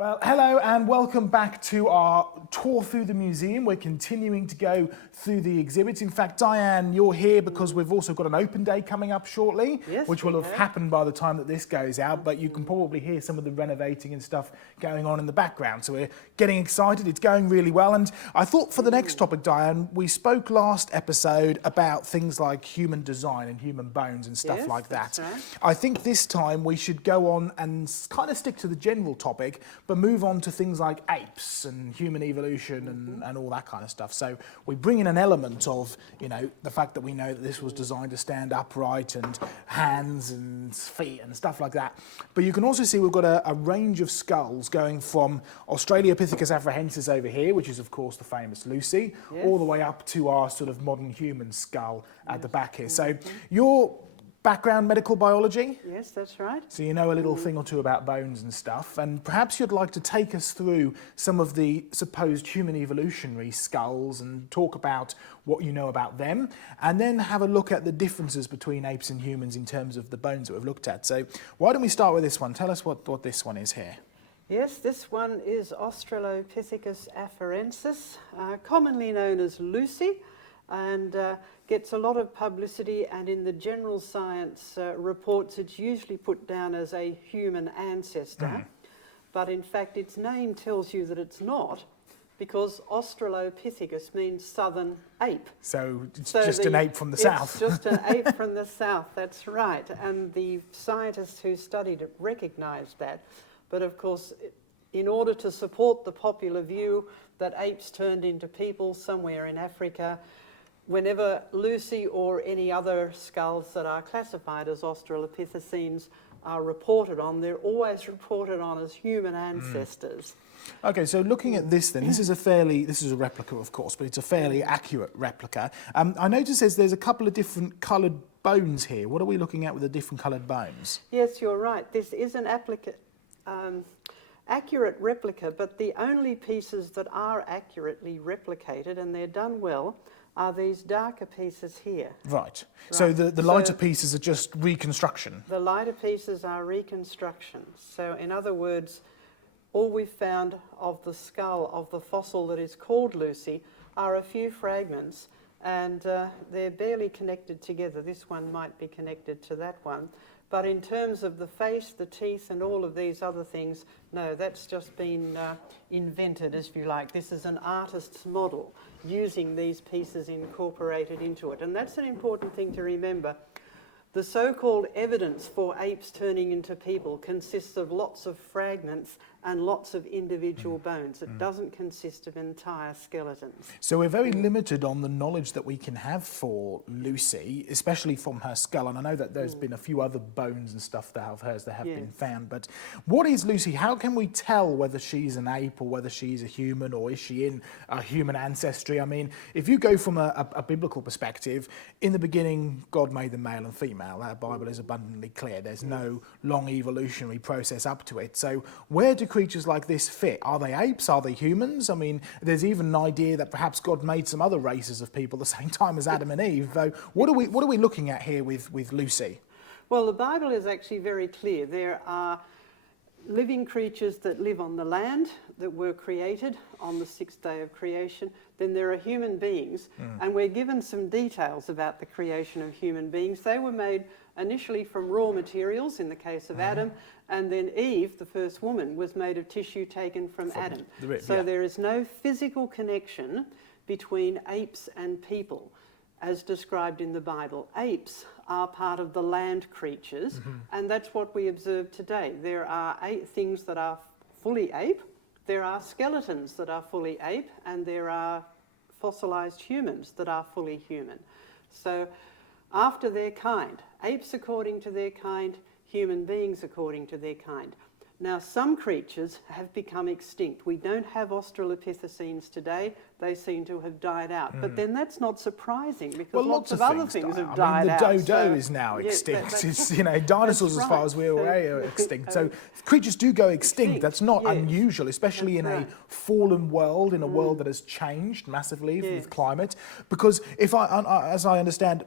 Well, hello and welcome back to our tour through the museum. We're continuing to go through the exhibits. In fact, Diane, you're here because we've also got an open day coming up shortly, which will have happened by the time that this goes out, but you can probably hear some of the renovating and stuff going on in the background. So we're getting excited. It's going really well. And I thought for the next topic, Diane, we spoke last episode about things like human design and human bones and stuff like that. Right. I think this time we should go on and kind of stick to the general topic, but move on to things like apes and human evolution and all that kind of stuff. So we bring in an element of, you know, the fact that we know that this was designed to stand upright and hands and feet and stuff like that. But you can also see we've got a range of skulls going from Australopithecus afarensis over here, which is of course the famous Lucy, all the way up to our sort of modern human skull at the back here. So your background, medical biology? Yes, that's right. So you know a little thing or two about bones and stuff, and perhaps you'd like to take us through some of the supposed human evolutionary skulls and talk about what you know about them, and then have a look at the differences between apes and humans in terms of the bones that we've looked at. So why don't we start with this one? Tell us what this one is here. Yes, this one is Australopithecus afarensis, commonly known as Lucy, and gets a lot of publicity, and in the general science reports it's usually put down as a human ancestor, but in fact its name tells you that it's not, because Australopithecus means southern ape. So it's just an ape from the south. It's just an ape from the south, that's right, and the scientists who studied it recognised that. But of course, in order to support the popular view that apes turned into people somewhere in Africa, whenever Lucy or any other skulls that are classified as Australopithecines are reported on, they're always reported on as human ancestors. Okay, so looking at this then, this is a replica of course, but it's a fairly accurate replica. I notice there's a couple of different coloured bones here. What are we looking at with the different coloured bones? Yes, you're right. This is an accurate replica, but the only pieces that are accurately replicated, and they're done well, are these darker pieces here. Right. So the lighter pieces are just reconstruction? The lighter pieces are reconstructions. So in other words, all we've found of the skull of the fossil that is called Lucy are a few fragments, and they're barely connected together. This one might be connected to that one. But in terms of the face, the teeth, and all of these other things, no, that's just been invented, if you like. This is an artist's model using these pieces incorporated into it. And that's an important thing to remember. The so-called evidence for apes turning into people consists of lots of fragments and lots of individual bones. It doesn't consist of entire skeletons. So we're very limited on the knowledge that we can have for Lucy, especially from her skull. And I know that there's been a few other bones and stuff that of hers that have been found. But what is Lucy? How can we tell whether she's an ape or whether she's a human, or is she in a human ancestry? I mean, if you go from a biblical perspective, in the beginning, God made them male and female. Our Bible is abundantly clear. There's no long evolutionary process up to it. So where do creatures like this fit? Are they apes? Are they humans? I mean, there's even an idea that perhaps God made some other races of people the same time as Adam and Eve. Though, what are we looking at here with Lucy? Well, the Bible is actually very clear. There are living creatures that live on the land that were created on the sixth day of creation. Then there are human beings, and we're given some details about the creation of human beings. They were made initially from raw materials in the case of Adam, and then Eve, the first woman, was made of tissue taken from Adam. So there is no physical connection between apes and people as described in the Bible. Apes are part of the land creatures, and that's what we observe today. There are things that are fully ape, there are skeletons that are fully ape, and there are fossilized humans that are fully human. So after their kind, apes according to their kind, human beings according to their kind. Now, some creatures have become extinct. We don't have Australopithecines today. They seem to have died out. But then that's not surprising, because lots of other things have died out. The dodo is now extinct. It's, you know, dinosaurs, as far as we're aware, are extinct. So creatures do go extinct. That's not unusual, especially in a fallen world, in a world that has changed massively with climate. Because if as I understand,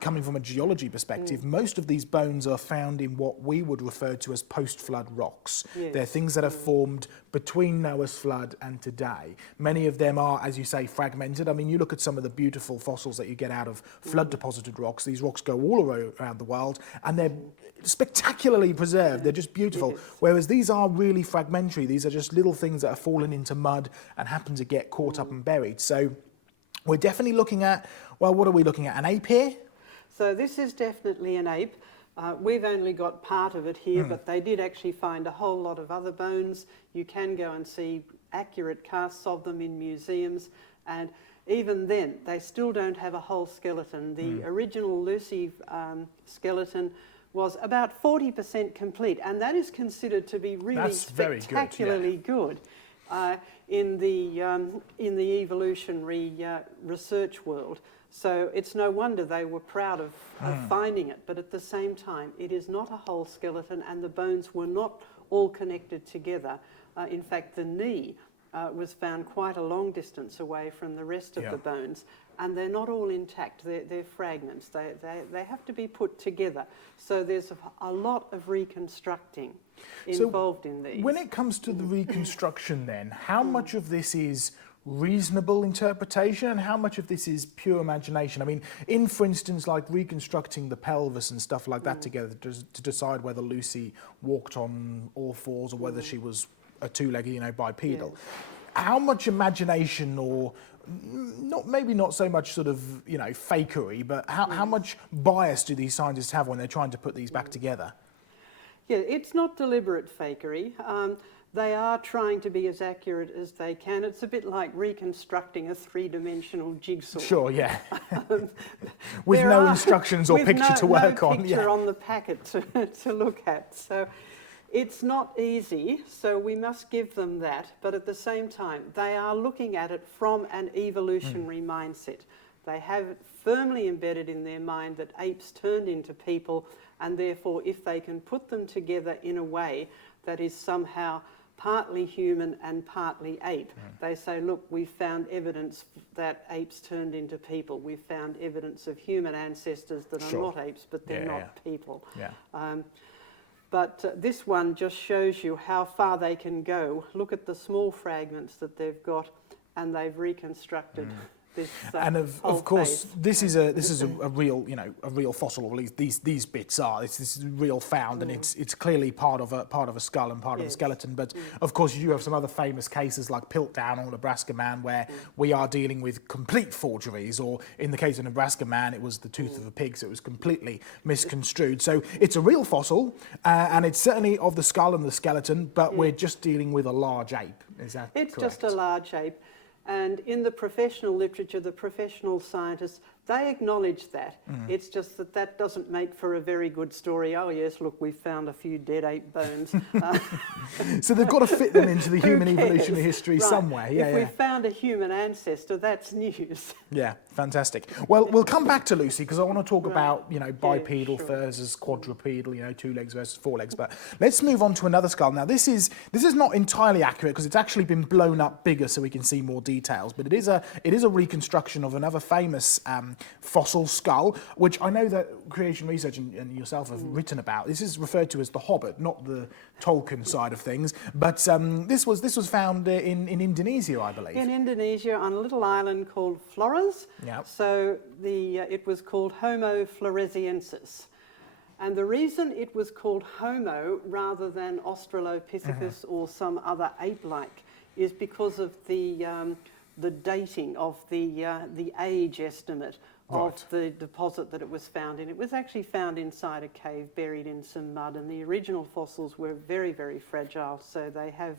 coming from a geology perspective, most of these bones are found in what we would refer to as post-flood rocks. Yes. They're things that are formed between Noah's flood and today. Many of them are, as you say, fragmented. I mean, you look at some of the beautiful fossils that you get out of flood-deposited rocks. These rocks go all around the world, and they're spectacularly preserved. They're just beautiful. Yes. Whereas these are really fragmentary. These are just little things that have fallen into mud and happen to get caught up and buried. So we're definitely looking at, well, what are we looking at? An ape here? So this is definitely an ape. We've only got part of it here, but they did actually find a whole lot of other bones. You can go and see accurate casts of them in museums, and even then, they still don't have a whole skeleton. The original Lucy skeleton was about 40% complete, and that is considered to be really spectacularly good in the evolutionary research world. So it's no wonder they were proud of finding it, but at the same time, it is not a whole skeleton, and the bones were not all connected together. In fact, the knee was found quite a long distance away from the rest of the bones, and they're not all intact. They're fragments. They have to be put together. So there's a lot of reconstructing involved in these. When it comes to the reconstruction then, how much of this is reasonable interpretation and how much of this is pure imagination? I mean, in, for instance, like reconstructing the pelvis and stuff like that together to decide whether Lucy walked on all fours or whether she was a two-legged, bipedal. How much imagination, or maybe not so much sort of, fakery, but how much bias do these scientists have when they're trying to put these back together? Yeah, it's not deliberate fakery. They are trying to be as accurate as they can. It's a bit like reconstructing a three-dimensional jigsaw. Sure, yeah. With no instructions or picture to work on. No picture on the packet to look at. So it's not easy, so we must give them that. But at the same time, they are looking at it from an evolutionary mindset. They have it firmly embedded in their mind that apes turned into people, and therefore if they can put them together in a way that is somehow partly human and partly ape, they say, look, we've found evidence that apes turned into people. We've found evidence of human ancestors that are not apes, but they're not people. But this one just shows you how far they can go. Look at the small fragments that they've got, and they've reconstructed this and of course, this is a real a real fossil, or at least these bits are. This is real found, and it's clearly part of a skull and part of a skeleton. But of course, you have some other famous cases like Piltdown or Nebraska Man, where we are dealing with complete forgeries. Or in the case of Nebraska Man, it was the tooth of a pig, so it was completely misconstrued. So it's a real fossil, and it's certainly of the skull and the skeleton. But we're just dealing with a large ape. Is that correct? It's just a large ape. And in the professional literature, the professional scientists, they acknowledge that. It's just that doesn't make for a very good story. Oh yes, look, we found a few dead ape bones. So they've got to fit them into the human evolutionary history somewhere. If we found a human ancestor, that's news. Yeah, fantastic. Well, we'll come back to Lucy because I want to talk about, bipedal versus quadrupedal, 2 legs versus 4 legs. But let's move on to another skull. Now, this is not entirely accurate because it's actually been blown up bigger so we can see more details. But it is a reconstruction of another famous fossil skull, which I know that Creation Research and yourself have written about. This is referred to as the Hobbit, not the Tolkien side of things. But this was found in Indonesia, I believe. In Indonesia, on a little island called Flores. Yep. So it was called Homo floresiensis. And the reason it was called Homo rather than Australopithecus or some other ape-like is because of the dating of the age estimate of the deposit that it was found in. It was actually found inside a cave, buried in some mud, and the original fossils were very, very fragile, so they have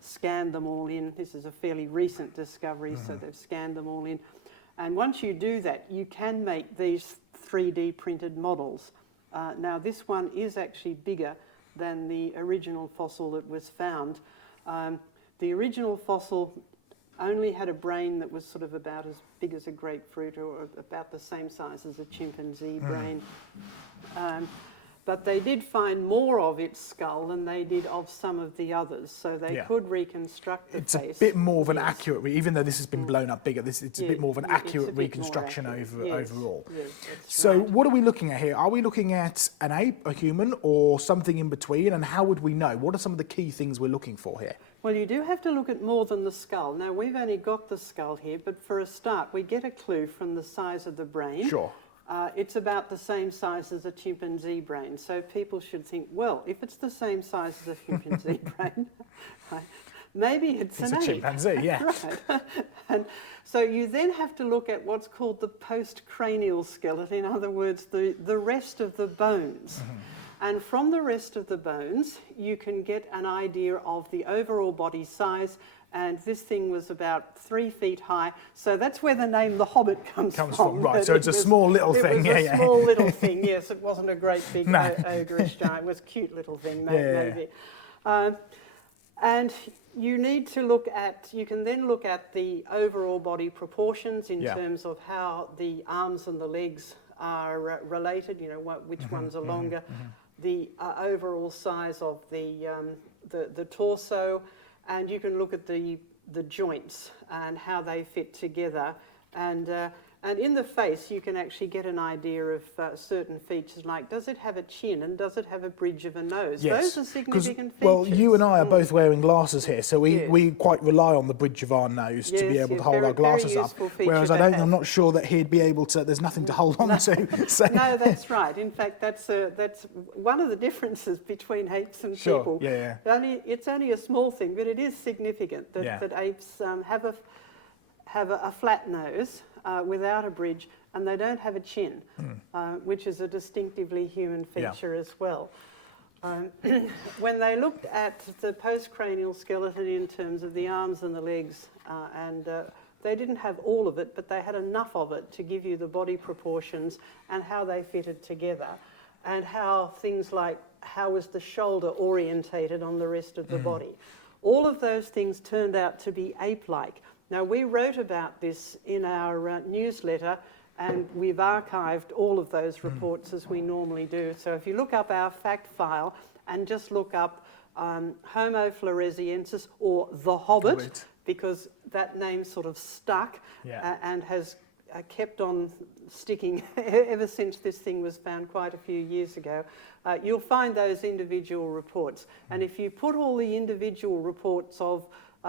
scanned them all in. This is a fairly recent discovery, so they've scanned them all in. And once you do that, you can make these 3D printed models. Now, this one is actually bigger than the original fossil that was found. The original fossil only had a brain that was sort of about as big as a grapefruit, or about the same size as a chimpanzee brain. But they did find more of its skull than they did of some of the others, so they could reconstruct the face. It's a bit more of an accurate, even though this has been blown up bigger, it's a bit more of an accurate reconstruction overall. Yes, so what are we looking at here? Are we looking at an ape, a human, or something in between? And how would we know? What are some of the key things we're looking for here? Well, you do have to look at more than the skull. Now, we've only got the skull here, but for a start, we get a clue from the size of the brain. Sure. It's about the same size as a chimpanzee brain. So people should think, well, if it's the same size as a chimpanzee brain, right, maybe it's an ape. Chimpanzee, yeah. Right. And so you then have to look at what's called the postcranial skeleton, in other words, the rest of the bones. And from the rest of the bones, you can get an idea of the overall body size. And this thing was about 3 feet high. So that's where the name The Hobbit comes from. Right, so it's a small little thing. It was a small little thing, yes. It wasn't a great big ogreish giant. It was a cute little thing, maybe. And you need to look at, you can then look at the overall body proportions in terms of how the arms and the legs are related, you know, which ones are longer, the overall size of the torso, and you can look at the joints and how they fit together. And in the face, you can actually get an idea of certain features, like does it have a chin and does it have a bridge of a nose? Yes. Those are significant features. Well, you and I are both wearing glasses here, so we quite rely on the bridge of our nose to be able to hold our glasses up. Whereas I'm not sure that he'd be able to. There's nothing to hold on to. So. No, that's right. In fact, that's one of the differences between apes and people. Yeah. It's only a small thing, but it is significant that apes have a flat nose. Without a bridge, and they don't have a chin, which is a distinctively human feature as well. When they looked at the postcranial skeleton in terms of the arms and the legs, they didn't have all of it, but they had enough of it to give you the body proportions and how they fitted together, and how things like how was the shoulder orientated on the rest of the body. All of those things turned out to be ape-like. Now, we wrote about this in our newsletter, and we've archived all of those reports as we normally do. So if you look up our fact file and just look up Homo floresiensis or the Hobbit, because that name sort of stuck and has kept on sticking ever since this thing was found quite a few years ago, you'll find those individual reports. And if you put all the individual reports of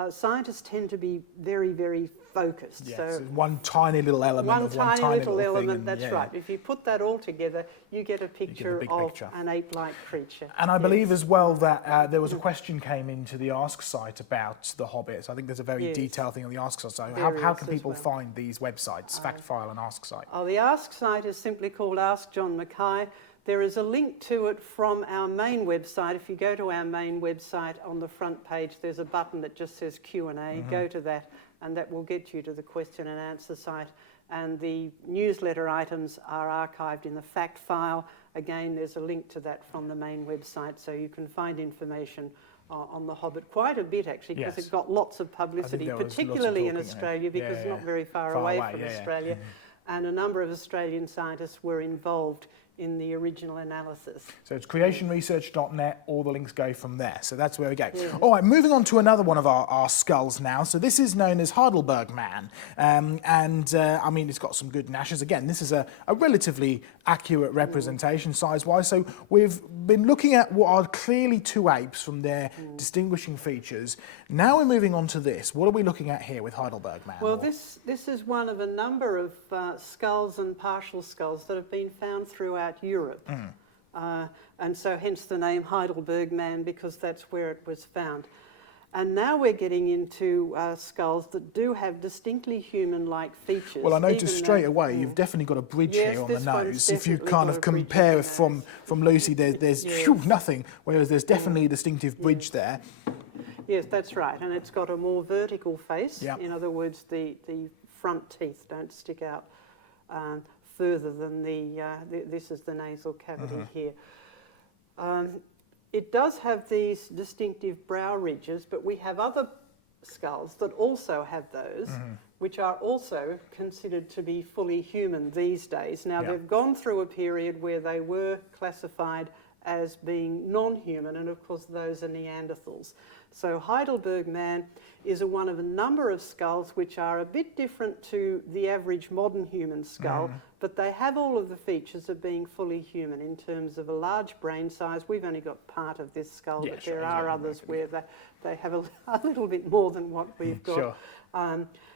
scientists tend to be very, very focused. Yes, so one tiny little element one tiny little element, thing, that's right. If you put that all together, you get a picture of an ape-like creature. And I believe as well that there was a question came into the Ask site about the Hobbits. I think there's a very detailed thing on the Ask site. So how can people find these websites, Fact File and Ask site? Oh, the Ask site is simply called Ask John Mackay. There is a link to it from our main website. If you go to our main website, on the front page, there's a button that just says Q&A. Go to that, and that will get you to the question and answer site. And the newsletter items are archived in the fact file. Again, there's a link to that from the main website, so you can find information on the Hobbit. Quite a bit, actually, because it got lots of publicity, particularly in Australia, because it's not very far away from Australia. And a number of Australian scientists were involved in the original analysis. So it's creationresearch.net, all the links go from there. So that's where we go. All right, moving on to another one of our skulls now. So this is known as Heidelberg Man. I mean, it's got some good gnashes. Again, this is a relatively accurate representation size-wise. So we've been looking at what are clearly two apes from their distinguishing features. Now we're moving on to this. What are we looking at here with Heidelberg Man? Well, this is one of a number of skulls and partial skulls that have been found throughout Europe. And so hence the name Heidelberg Man, because that's where it was found. And now we're getting into skulls that do have distinctly human-like features. Well, I noticed straight away you've definitely got a bridge here on the nose. If you kind of compare from Lucy, there's nothing, whereas there's definitely a distinctive bridge there. Yes, that's right, and it's got a more vertical face. In other words, the front teeth don't stick out further than this is the nasal cavity here. It does have these distinctive brow ridges, but we have other skulls that also have those, which are also considered to be fully human these days. Now, they've gone through a period where they were classified as being non-human, and of course those are Neanderthals. So Heidelberg man is one of a number of skulls which are a bit different to the average modern human skull, but they have all of the features of being fully human in terms of a large brain size. We've only got part of this skull, but there are others where they have a little bit more than what we've got.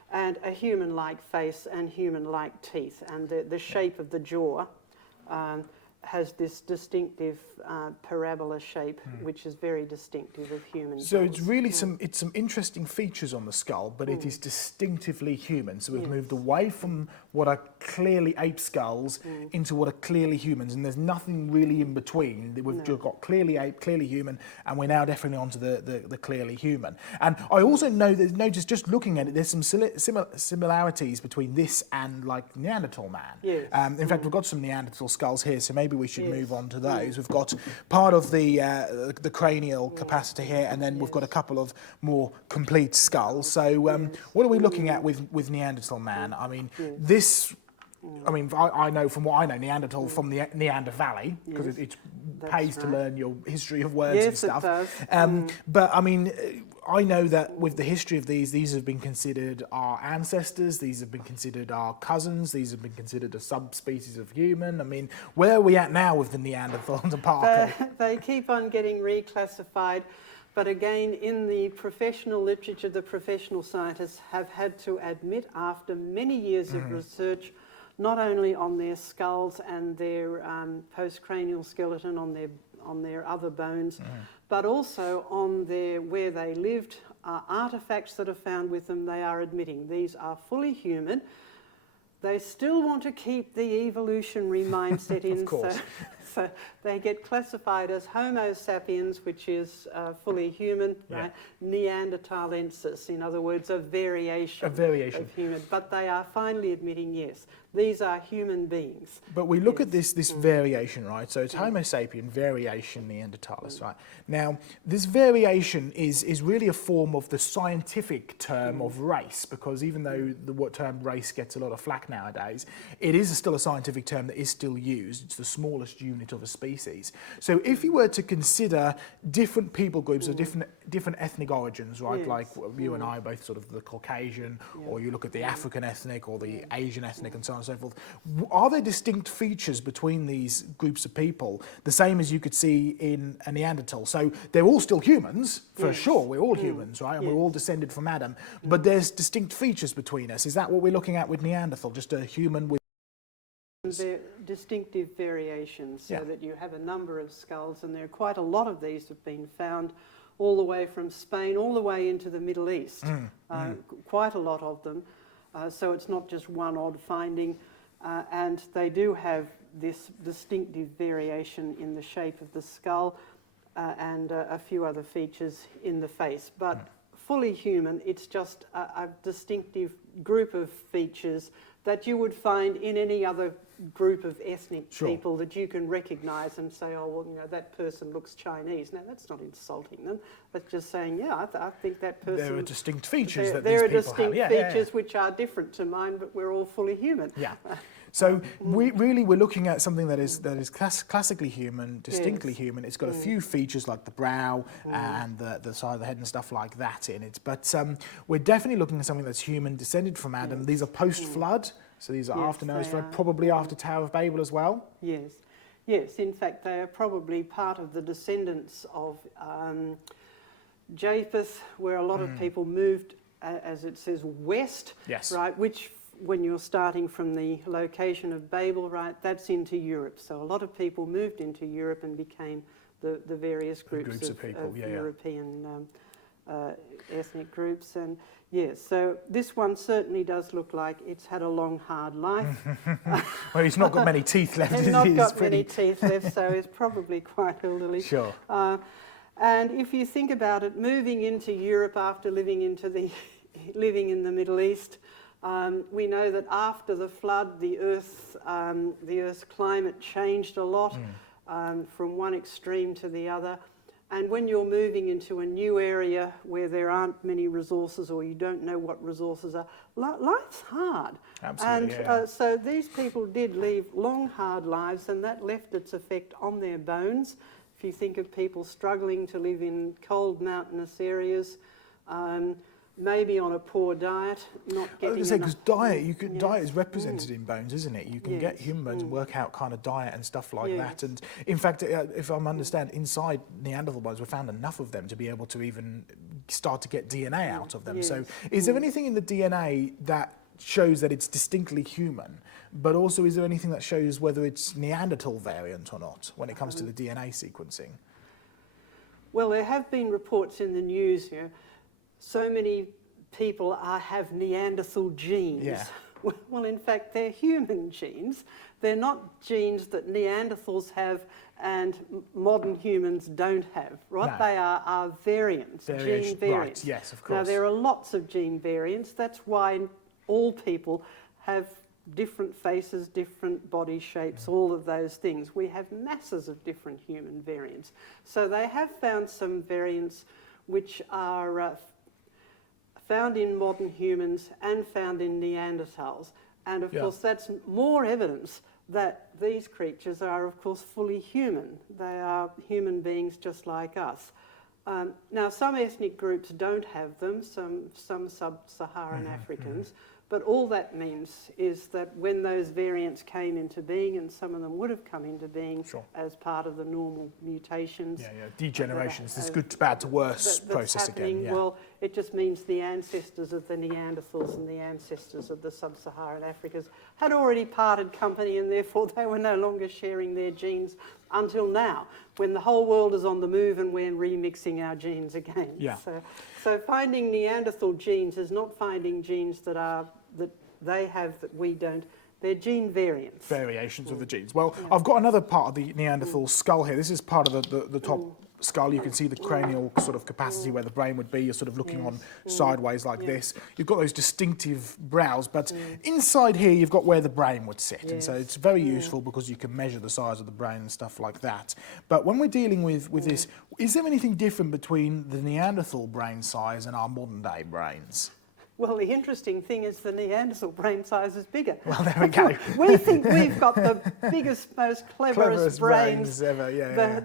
And a human-like face and human-like teeth, and the shape of the jaw has this distinctive parabola shape, which is very distinctive of human. So it's really some interesting features on the skull, but it is distinctively human. So we've moved away from what are clearly ape skulls into what are clearly humans, and there's nothing really in between. We've just got clearly ape, clearly human, and we're now definitely onto the clearly human. And I also notice just looking at it, there's some similarities between this and like Neanderthal man. Yes. In fact, we've got some Neanderthal skulls here, so maybe we should move on to those. We've got part of the cranial capacity here, and then we've got a couple of more complete skulls. So what are we looking at with Neanderthal man? I mean, this... I mean, I know from what I know, Neanderthal from the Neander Valley, because it pays to learn your history of words and stuff. Yes, it does. But I mean, I know that with the history of these have been considered our ancestors, these have been considered our cousins, these have been considered a subspecies of human. I mean, where are we at now with the Neanderthal and the Parker? They keep on getting reclassified. But again, in the professional literature, the professional scientists have had to admit, after many years of research, not only on their skulls and their postcranial skeleton, on their other bones, but also on where they lived, artefacts that are found with them. They are admitting these are fully human. They still want to keep the evolutionary mindset in, of course. So they get classified as Homo sapiens, which is fully human, right? Neanderthalensis, in other words, a variation of human. But they are finally admitting, yes, these are human beings. But we look at this variation, right? So it's Homo sapien, variation, Neanderthalis, right? Now, this variation is really a form of the scientific term of race, because even though the term race gets a lot of flack nowadays, it is still a scientific term that is still used. It's the smallest unit of a species. So if you were to consider different people groups of different ethnic origins, right? Yes. Like you and I, both sort of the Caucasian, or you look at the African ethnic or the Asian ethnic and so on and so forth. Are there distinct features between these groups of people, the same as you could see in a Neanderthal? So they're all still humans, for sure. We're all humans, right? And we're all descended from Adam. But there's distinct features between us. Is that what we're looking at with Neanderthal? Just a human with... They're distinctive variations, so that you have a number of skulls, and there are quite a lot of these have been found all the way from Spain all the way into the Middle East. Quite a lot of them. So it's not just one odd finding, and they do have this distinctive variation in the shape of the skull and a few other features in the face. But fully human, it's just a distinctive group of features that you would find in any other group of ethnic people that you can recognise and say, oh, well, you know, that person looks Chinese. Now, that's not insulting them. That's just saying, yeah, I think that person... There are distinct features that there these are people have. distinct features which are different to mine, but we're all fully human. Yeah. So we're looking at something that is classically human, distinctly human. It's got a few features like the brow and the side of the head and stuff like that in it. But we're definitely looking at something that's human, descended from Adam. These are post-flood, so these are after Noah's flood, probably after Tower of Babel as well. Yes. Yes, in fact, they are probably part of the descendants of Japheth, where a lot of people moved, as it says, west, right, which when you're starting from the location of Babel, right, that's into Europe. So a lot of people moved into Europe and became the various groups of people, European ethnic groups. And yes, so this one certainly does look like it's had a long, hard life. Well, he's not got many teeth left. He's not got many teeth left, so he's probably quite elderly. Sure. And if you think about it, moving into Europe after living in the Middle East, we know that after the flood, the Earth's climate changed a lot from one extreme to the other. And when you're moving into a new area where there aren't many resources, or you don't know what resources are, life's hard. Absolutely, and so these people did leave long, hard lives, and that left its effect on their bones If you think of people struggling to live in cold mountainous areas, maybe on a poor diet, not getting enough. Because diet is represented in bones, isn't it? You can get human bones and work out kind of diet and stuff like that. And in fact, if I understand, inside Neanderthal bones, we found enough of them to be able to even start to get DNA out of them. So is there anything in the DNA that shows that it's distinctly human, but also is there anything that shows whether it's Neanderthal variant or not when it comes to the DNA sequencing? Well, there have been reports in the news here. So many people have Neanderthal genes. Yeah. Well, in fact, they're human genes. They're not genes that Neanderthals have and modern humans don't have, right? No. They are variants, gene variants. Right, yes, of course. Now, there are lots of gene variants. That's why all people have different faces, different body shapes, all of those things. We have masses of different human variants. So they have found some variants which are found in modern humans and found in Neanderthals. And of course, that's more evidence that these creatures are, of course, fully human. They are human beings just like us. Now, some ethnic groups don't have them, some sub-Saharan Africans, but all that means is that when those variants came into being, and some of them would have come into being as part of the normal mutations. Degenerations, this good to bad to worse process happening, again. Well, it just means the ancestors of the Neanderthals and the ancestors of the sub-Saharan Africans had already parted company, and therefore they were no longer sharing their genes until now, when the whole world is on the move and we're remixing our genes again. So finding Neanderthal genes is not finding genes that they have that we don't. They're gene variants. Variations of the genes. Well, I've got another part of the Neanderthal skull here. This is part of the top skull. You can see the cranial sort of capacity where the brain would be. You're sort of looking on sideways like this. You've got those distinctive brows, but inside here you've got where the brain would sit. And so it's very useful because you can measure the size of the brain and stuff like that. But when we're dealing with this, is there anything different between the Neanderthal brain size and our modern day brains? Well, the interesting thing is the Neanderthal brain size is bigger. Well, there we go. We think we've got the biggest, most cleverest brains ever,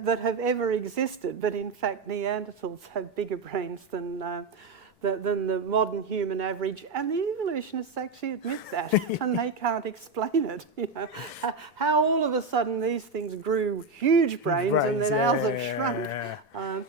that have ever existed, but in fact Neanderthals have bigger brains than the modern human average, and the evolutionists actually admit that, and they can't explain it. You know, how all of a sudden these things grew huge brains and then ours have shrunk.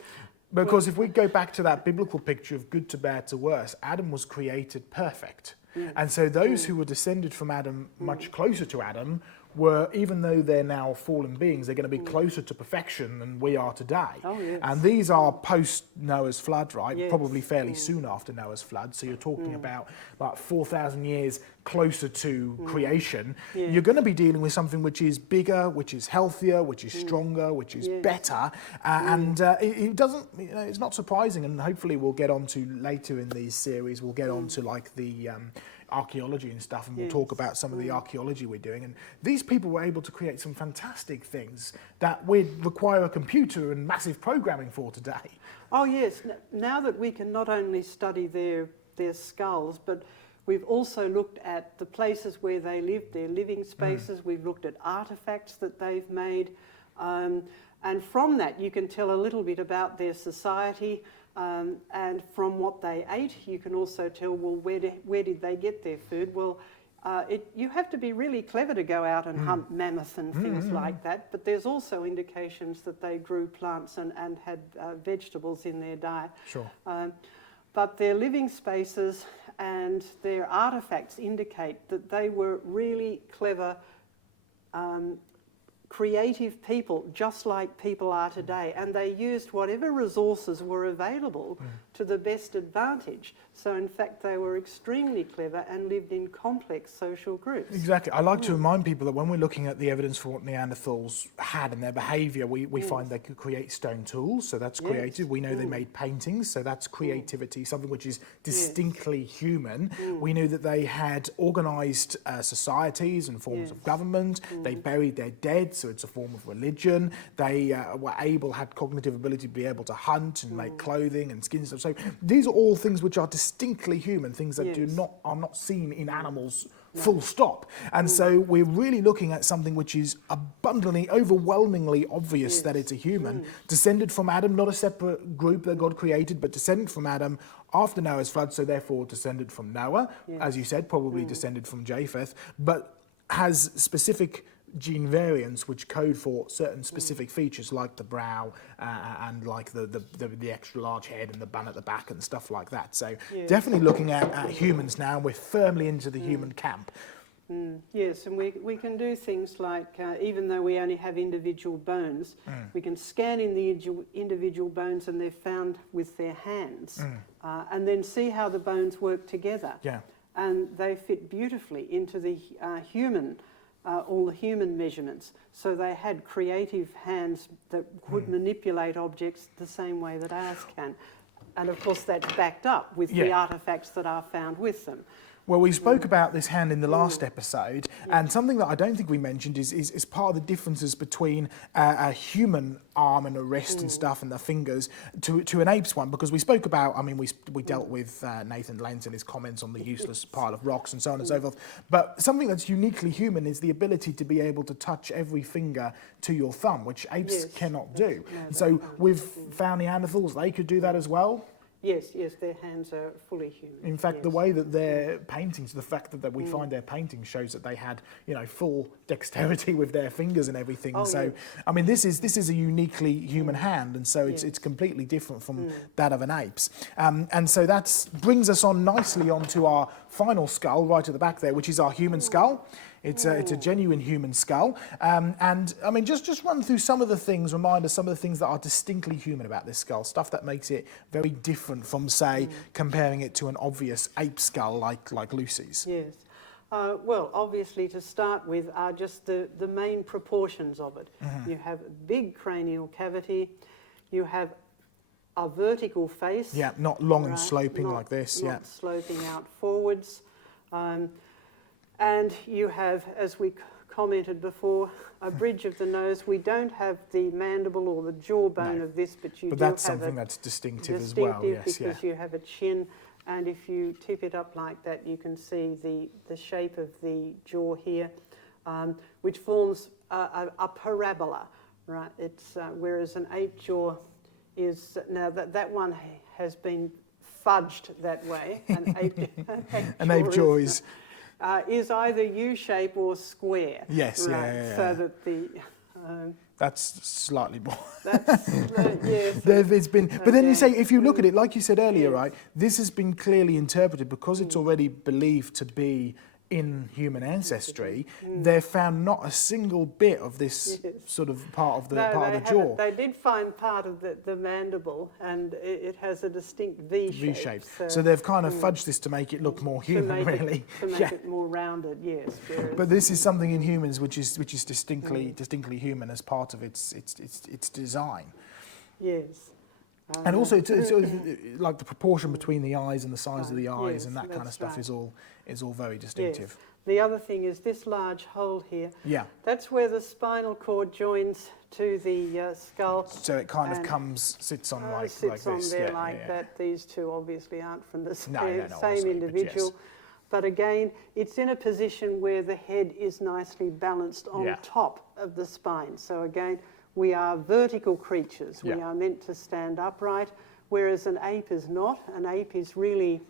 Because if we go back to that biblical picture of good to bad to worse, Adam was created perfect. And so those who were descended from Adam, much closer to Adam, were, even though they're now fallen beings, they're going to be closer to perfection than we are today. And these are post-Noah's flood, right? Probably fairly soon after Noah's flood. So you're talking about like 4,000 years closer to creation. You're going to be dealing with something which is bigger, which is healthier, which is stronger, which is better. And it doesn't, you know, it's not surprising. And hopefully we'll get on to later in these series, we'll get on to like the archaeology and stuff, and we'll talk about some of the archaeology we're doing. And these people were able to create some fantastic things that would require a computer and massive programming for today. Oh yes, now that we can not only study their skulls, but we've also looked at the places where they lived, their living spaces. We've looked at artefacts that they've made, and from that you can tell a little bit about their society. And from what they ate, you can also tell, well, where did they get their food? Well, you have to be really clever to go out and hunt mammoths and things like that, but there's also indications that they grew plants and had vegetables in their diet. But their living spaces and their artefacts indicate that they were really clever, creative people, just like people are today, and they used whatever resources were available to the best advantage. So in fact they were extremely clever and lived in complex social groups. Exactly. I like to remind people that when we're looking at the evidence for what Neanderthals had and their behaviour, we find they could create stone tools, so that's creative. We know they made paintings, so that's creativity, something which is distinctly human. We knew that they had organised societies and forms of government. They buried their dead, so it's a form of religion. They had cognitive ability to be able to hunt and make clothing and skin stuff. So these are all things which are distinctly human, things that are not seen in animals full stop. And so we're really looking at something which is abundantly, overwhelmingly obvious that it's a human, descended from Adam, not a separate group that God created, but descended from Adam after Noah's flood, so therefore descended from Noah, as you said, probably descended from Japheth, but has specific gene variants which code for certain specific features like the brow and like the extra large head and the bun at the back and stuff like that. So definitely looking at humans now, we're firmly into the human camp. Yes, and we can do things like, even though we only have individual bones, we can scan in the individual bones and they're found with their hands, and then see how the bones work together. Yeah. And they fit beautifully into the human, all the human measurements. So they had creative hands that could manipulate objects the same way that ours can. And of course that's backed up with the artefacts that are found with them. Well, we spoke about this hand in the last episode, and something that I don't think we mentioned is part of the differences between a human arm and a wrist and stuff and the fingers to an ape's one, because we spoke about, I mean, we dealt with Nathan Lentz and his comments on the useless pile of rocks and so on and so forth, but something that's uniquely human is the ability to be able to touch every finger to your thumb, which apes cannot do. So we've found Neanderthals, they could do that as well. Yes, their hands are fully human. In fact, the way that their paintings, the fact that we find their paintings shows that they had, full dexterity with their fingers and everything. I mean, this is a uniquely human hand, and so it's completely different from that of an ape's. And so that brings us on nicely onto our final skull right at the back there, which is our human skull. It's a genuine human skull. And I mean, just run through some of the things, remind us some of the things that are distinctly human about this skull, stuff that makes it very different from, say, comparing it to an obvious ape skull like Lucy's. Yes. Well, obviously, to start with are just the main proportions of it. You have a big cranial cavity, you have a vertical face. Yeah, not long and sloping like this. Not sloping out forwards. And you have, as we commented before, a bridge of the nose. We don't have the mandible or the jawbone of this, but you do have that's something that's distinctive as well. Yes, because you have a chin, and if you tip it up like that, you can see the shape of the jaw here, which forms a parabola, right? It's whereas an ape jaw is now that one has been fudged that way. An ape jaw is either U-shape or square. Yes, right? So that the that's slightly more. Yes. It's been, but then you say, if you look at it, like you said earlier, right, this has been clearly interpreted because it's already believed to be in human ancestry. They've found not a single bit of this sort of part of the jaw. They did find part of the mandible, and it has a distinct V shape. So they've kind of fudged this to make it look more human, really. To make it more rounded, yes. But this is something in humans which is distinctly human as part of its design. Yes. And also, it's like the proportion between the eyes and the size of the eyes and that kind of stuff is all very distinctive. Yes. The other thing is this large hole here. Yeah. That's where the spinal cord joins to the skull. So it kind of sits on like this. Sits on there that. These two obviously aren't from the same But, individual. yes. But again, it's in a position where the head is nicely balanced on top of the spine. So again, we are vertical creatures. We are meant to stand upright, whereas an ape is not. An ape is really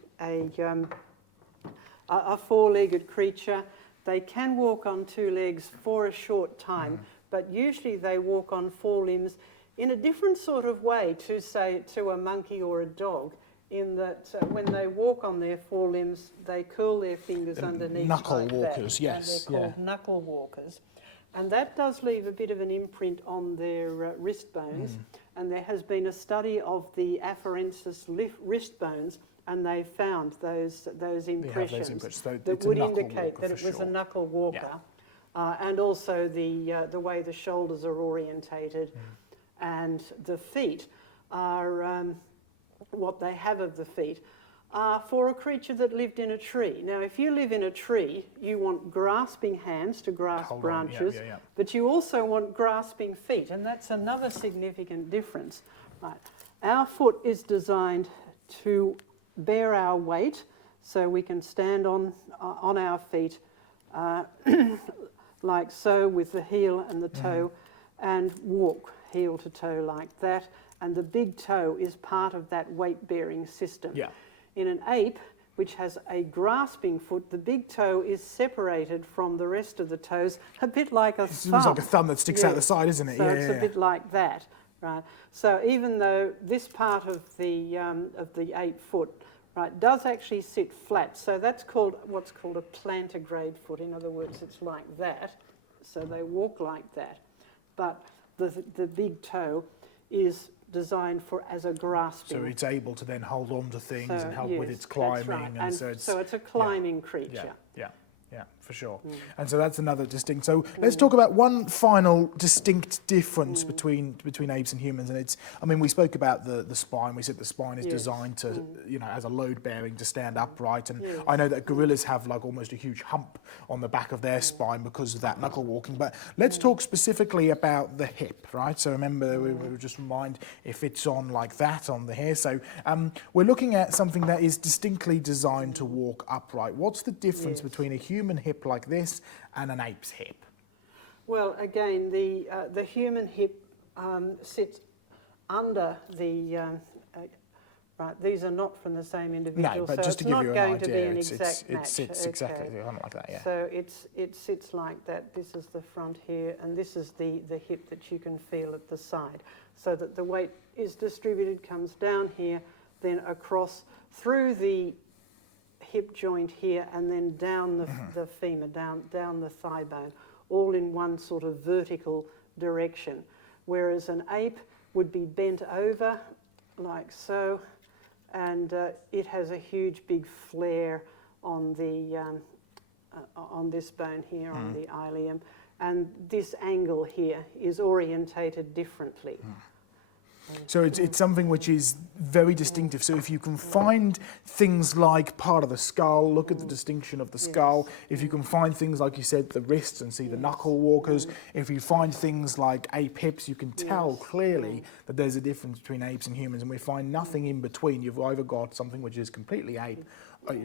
a four-legged creature. They can walk on two legs for a short time, but usually they walk on four limbs in a different sort of way to, say, to a monkey or a dog, in that when they walk on their four limbs, they curl their fingers underneath knuckle like walkers, that, yes. and they're called knuckle walkers. And that does leave a bit of an imprint on their wrist bones. And there has been a study of the afarensis wrist bones, and they found those impressions that would indicate that it was a knuckle walker. And also the way the shoulders are orientated. And the feet are, what they have of the feet, for a creature that lived in a tree. Now, if you live in a tree, you want grasping hands to grasp branches, but you also want grasping feet, and that's another significant difference. Right. Our foot is designed to bear our weight, so we can stand on our feet like so, with the heel and the toe, and walk heel to toe like that. And the big toe is part of that weight-bearing system. Yeah. In an ape, which has a grasping foot, the big toe is separated from the rest of the toes, a bit like a thumb. It's like a thumb that sticks out the side, isn't it? So it's a bit like that, right? So even though this part of the ape foot, right, does actually sit flat, so that's called what's called a plantigrade foot. In other words, it's like that. So they walk like that, but the big toe is designed for as a grasping. So it's able to then hold on to things and help yes, with its climbing. Right. And so it's a climbing creature. Yeah, for sure. And so that's another distinct. So let's talk about one final distinct difference between apes and humans. And it's, I mean, we spoke about the spine. We said the spine is designed to, you know, as a load bearing to stand upright. And I know that gorillas have like almost a huge hump on the back of their spine because of that knuckle walking. But let's talk specifically about the hip, right? So remember, we just remind if it's on like that on the here. So we're looking at something that is distinctly designed to walk upright. What's the difference between a human hip like this and an ape's hip? Well, again, the human hip sits under the. Right, these are not from the same individual, no, but so just to it's give not you an going idea, to be an it's exact match. It sits exactly kind of like that, yeah. So it sits like that. This is the front here, and this is the hip that you can feel at the side, so that the weight is distributed, comes down here, then across through the hip joint here, and then down the femur, down the thigh bone, all in one sort of vertical direction. Whereas an ape would be bent over like so, and it has a huge big flare on the on this bone here, on the ilium, and this angle here is orientated differently. So it's something which is very distinctive. So if you can find things like part of the skull, look at the distinction of the skull. If you can find things like you said, the wrists, and see the knuckle walkers. If you find things like ape hips, you can tell clearly that there's a difference between apes and humans, and we find nothing in between. You've either got something which is completely ape,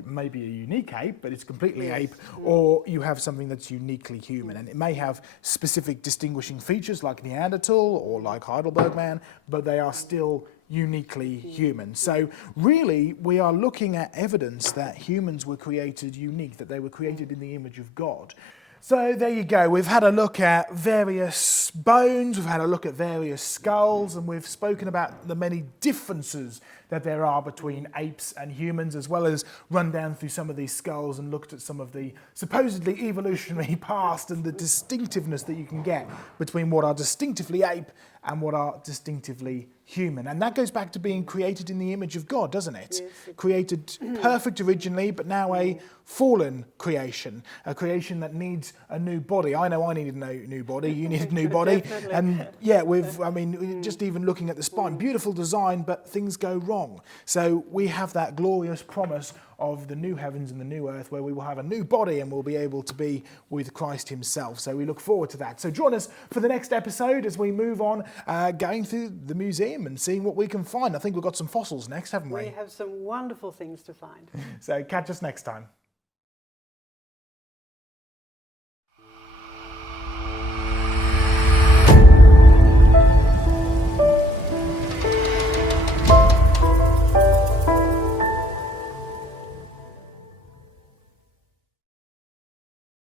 maybe a unique ape, but it's completely ape, or you have something that's uniquely human. And it may have specific distinguishing features like Neanderthal or like Heidelberg man, but they are still uniquely human. So really, we are looking at evidence that humans were created unique, that they were created in the image of God. So there you go. We've had a look at various bones, we've had a look at various skulls, and we've spoken about the many differences that there are between apes and humans, as well as run down through some of these skulls and looked at some of the supposedly evolutionary past and the distinctiveness that you can get between what are distinctively ape and what are distinctively human. And that goes back to being created in the image of God, doesn't it? Yes. Created perfect originally, but now a fallen creation, a creation that needs a new body. I know I needed a new body, you need a new body. And yeah, just even looking at the spine, beautiful design, but things go wrong. So we have that glorious promise of the new heavens and the new earth, where we will have a new body and we'll be able to be with Christ himself. So we look forward to that. So join us for the next episode as we move on, going through the museum and seeing what we can find. I think we've got some fossils next, haven't we? We have some wonderful things to find. So catch us next time.